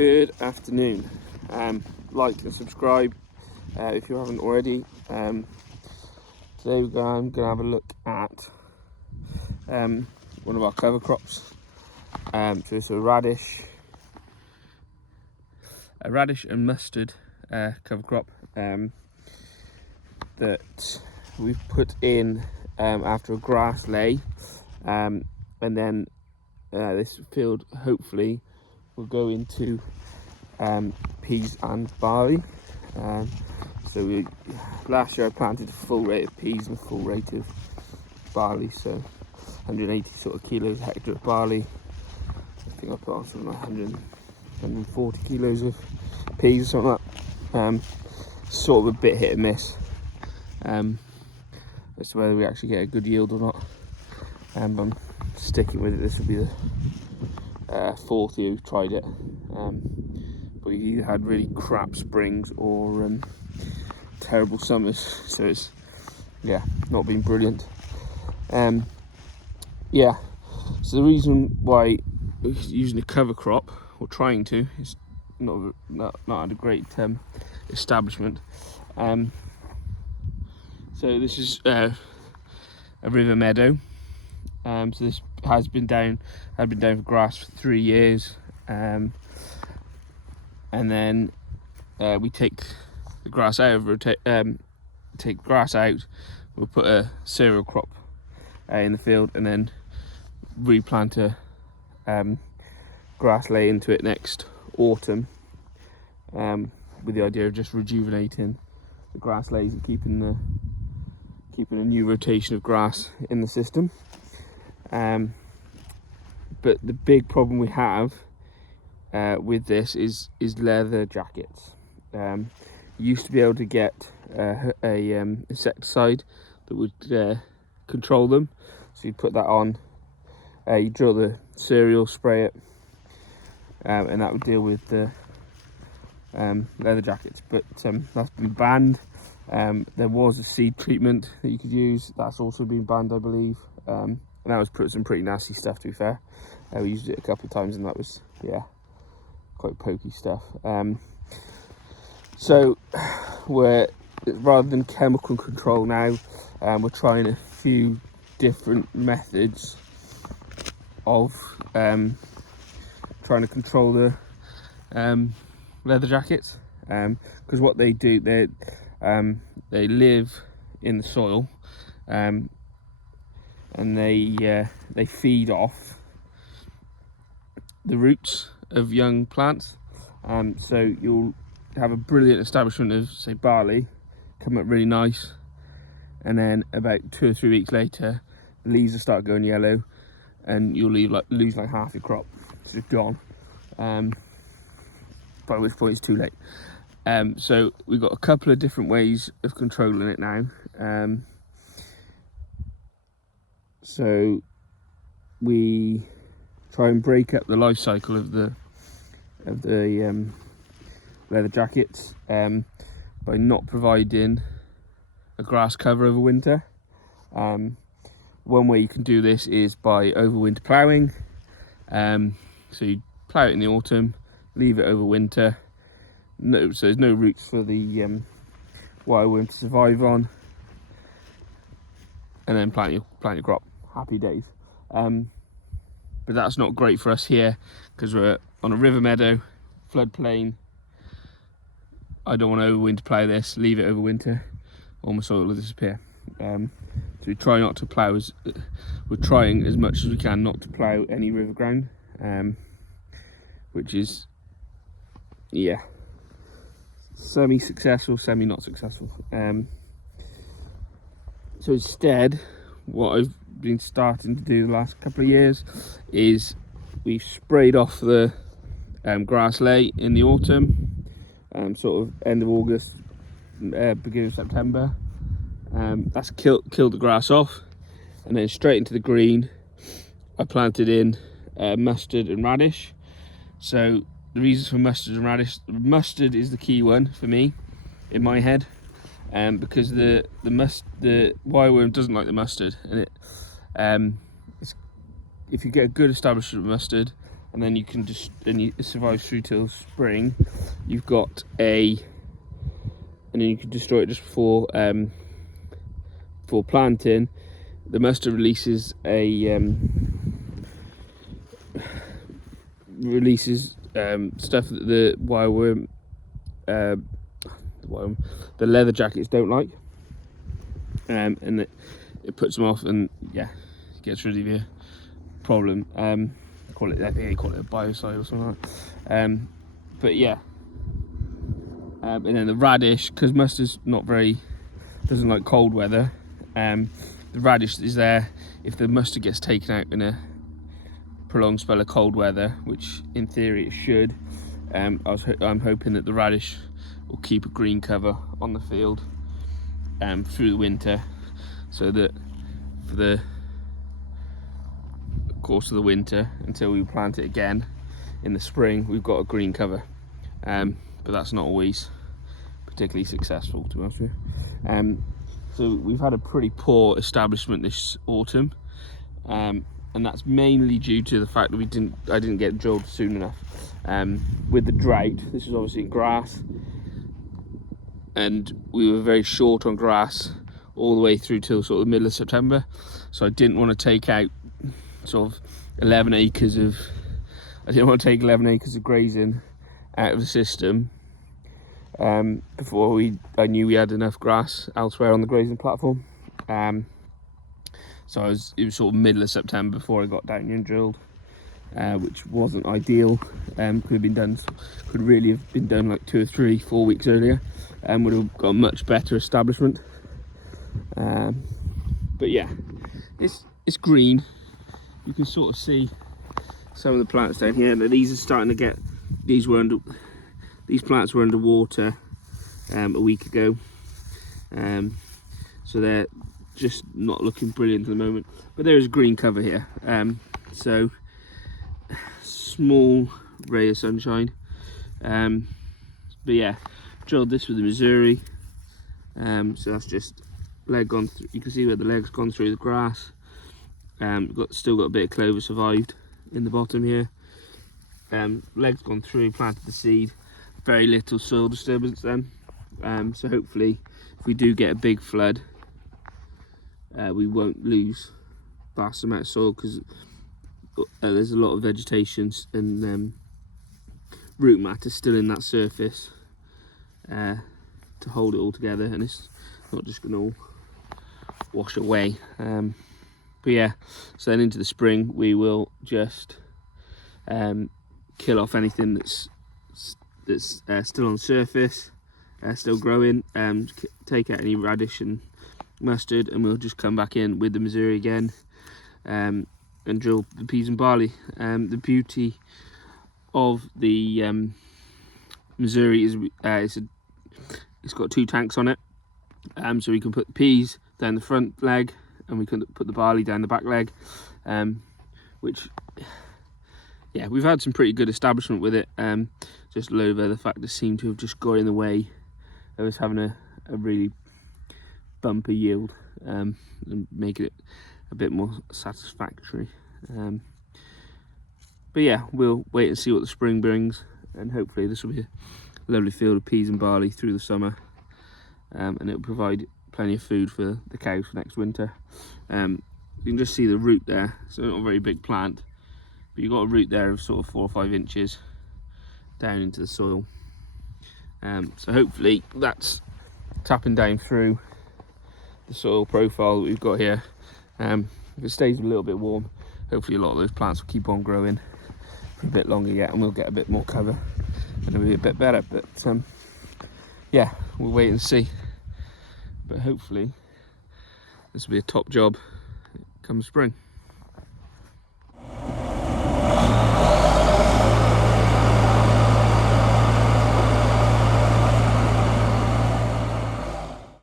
Good afternoon. Like and subscribe if you haven't already. Today I'm going to have a look at one of our cover crops. So it's a radish and mustard cover crop that we've put in after a grass lay, and then this field hopefully will go into peas and barley. So last year I planted a full rate of peas and a full rate of barley, so 180 sort of kilos a hectare of barley. I think I put on something like 140 kilos of peas or something like that. Sort of a bit hit and miss as to whether we actually get a good yield or not. I'm sticking with it. This will be the fourth year we've tried it, but we either had really crap springs or terrible summers, so it's not been brilliant. So the reason why we're using a cover crop, or trying to, is not had a great establishment. So this is a river meadow. So this had been down for grass for 3 years, and then we take the grass out, take grass out. We'll put a cereal crop in the field, and then replant a grass lay into it next autumn, with the idea of just rejuvenating the grass lays and keeping a new rotation of grass in the system. But the big problem we have with this is leather jackets. You used to be able to get a insecticide that would control them, so you put that on, you drill the cereal, spray it, and that would deal with the leather jackets, but that's been banned. There was a seed treatment that you could use, that's also been banned, I believe. And that was some pretty nasty stuff, to be fair. We used it a couple of times and that was, quite pokey stuff. So we're, rather than chemical control now, we're trying a few different methods of trying to control the leather jackets, because what they do, they live in the soil, and they feed off the roots of young plants. So you'll have a brilliant establishment of, say, barley, come up really nice, and then about 2 or 3 weeks later the leaves will start going yellow and you'll lose like half your crop. It's just gone, by which point it's too late. So we've got a couple of different ways of controlling it now. So we try and break up the life cycle of the leather jackets by not providing a grass cover over winter. One way you can do this is by overwinter ploughing. So you plough it in the autumn, leave it over winter. So there's no roots for the wireworm to survive on, and then plant your crop. Happy days. But that's not great for us here because we're on a river meadow, floodplain. I don't want to overwinter plough this, leave it over winter, all my soil will disappear. So we try not to plough, we're trying as much as we can not to plough any river ground, which is, semi-successful, semi-not successful. So instead, what I've been starting to do the last couple of years is we've sprayed off the grass lay in the autumn, sort of end of August, beginning of September. That's killed the grass off, and then straight into the green I planted in mustard and radish. So the reasons for mustard and radish, mustard is the key one for me in my head, because the wireworm doesn't like the mustard, and if you get a good establishment of mustard, and then you can just, and it survives through till spring. You've got a, and then you can destroy it just before planting. The mustard releases a stuff that the wireworm, the leather jackets don't like, and it puts them off, and yeah, gets rid of your problem. I think they call it a biocide or something like that. But yeah, and then the radish, because mustard's doesn't like cold weather. The radish is there if the mustard gets taken out in a prolonged spell of cold weather, which in theory it should. I'm hoping that the radish will keep a green cover on the field through the winter, so that for the course of the winter, until we plant it again in the spring, we've got a green cover. But that's not always particularly successful, to be honest with you. So we've had a pretty poor establishment this autumn, and that's mainly due to the fact that I didn't get drilled soon enough. With the drought, this was obviously grass, and we were very short on grass all the way through till sort of the middle of September. So I didn't want to take out sort of 11 acres of grazing out of the system before I knew we had enough grass elsewhere on the grazing platform. So it was sort of middle of September before I got down here and drilled, which wasn't ideal. Could really have been done like 2 or 3, 4 weeks earlier, and would have got a much better establishment. But yeah, it's green. You can sort of see some of the plants down here. These are starting to get. These plants were underwater a week ago, so they're just not looking brilliant at the moment. But there is green cover here, so small ray of sunshine. But yeah, drilled this with the Missouri. So that's just leg gone through. You can see where the leg's gone through the grass. Still got a bit of clover survived in the bottom here. Leg's gone through, planted the seed. Very little soil disturbance then. So hopefully, if we do get a big flood, we won't lose vast amount of soil, because there's a lot of vegetation and root matter still in that surface to hold it all together, and it's not just going to all wash away. But yeah, so then into the spring we will just kill off anything that's still on the surface, still growing, take out any radish and mustard, and we'll just come back in with the Missouri again, and drill the peas and barley. The beauty of the Missouri is it's got 2 tanks on it, so we can put the peas down the front leg, and we can put the barley down the back leg, which, yeah, we've had some pretty good establishment with it, just over the fact it seemed to have just got in the way of us having a really bumper yield, and making it a bit more satisfactory. But yeah, we'll wait and see what the spring brings, and hopefully this will be a lovely field of peas and barley through the summer, and it will provide plenty of food for the cows for next winter. You can just see the root there. So not a very big plant, but you've got a root there of sort of 4 or 5 inches down into the soil. So hopefully that's tapping down through the soil profile that we've got here. If it stays a little bit warm, hopefully a lot of those plants will keep on growing for a bit longer yet, and we'll get a bit more cover and it'll be a bit better. But yeah, we'll wait and see. But hopefully this will be a top job come spring.